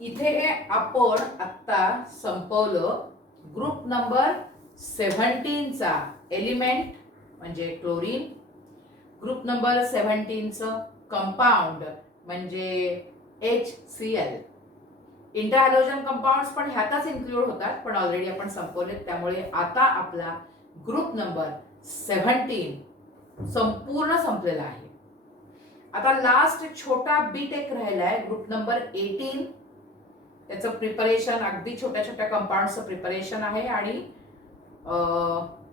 इथे आपण आता संपवलं ग्रुप नंबर 17 चा एलिमेंट म्हणजे क्लोरीन, ग्रुप नंबर 17 चं कंपाऊंड म्हणजे HCl. इंटरहॅलोजन कंपाऊंड्स पण ह्यातच इन्क्लूड होतात, पण ऑलरेडी आपण संपवले, त्यामुळे आता आपला ग्रुप नंबर 17 संपूर्ण संपलेला आहे. आता लास्ट छोटा बीट एक राहिला आहे, ग्रुप नंबर 18. त्याचं प्रिपरेशन अगदी छोट्या छोट्या कंपाऊंड्सचं प्रिपरेशन आहे आणि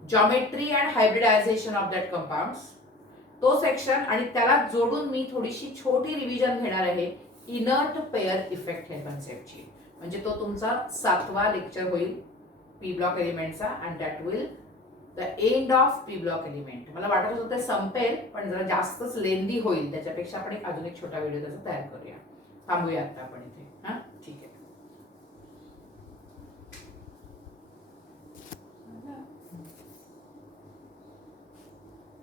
geometry and hybridisation of that compounds, तो सेक्शन. आणि त्याला जोडून मी थोडीशी छोटी रिव्हिजन घेणार आहे इनर्ट पेअर इफेक्ट ह्या कन्सेप्टची. म्हणजे तो तुमचा 7वा लेक्चर होईल पी ब्लॉक एलिमेंटचा, and that will the end of P block element. मला वाटत होतं ते संपेल, पण जरा जास्तच लेंदी होईल, त्याच्यापेक्षा आपण अजून एक छोटा व्हिडिओ त्याचा तयार करूया. थांबूया आता आपण इथे. हा, ठीक आहे.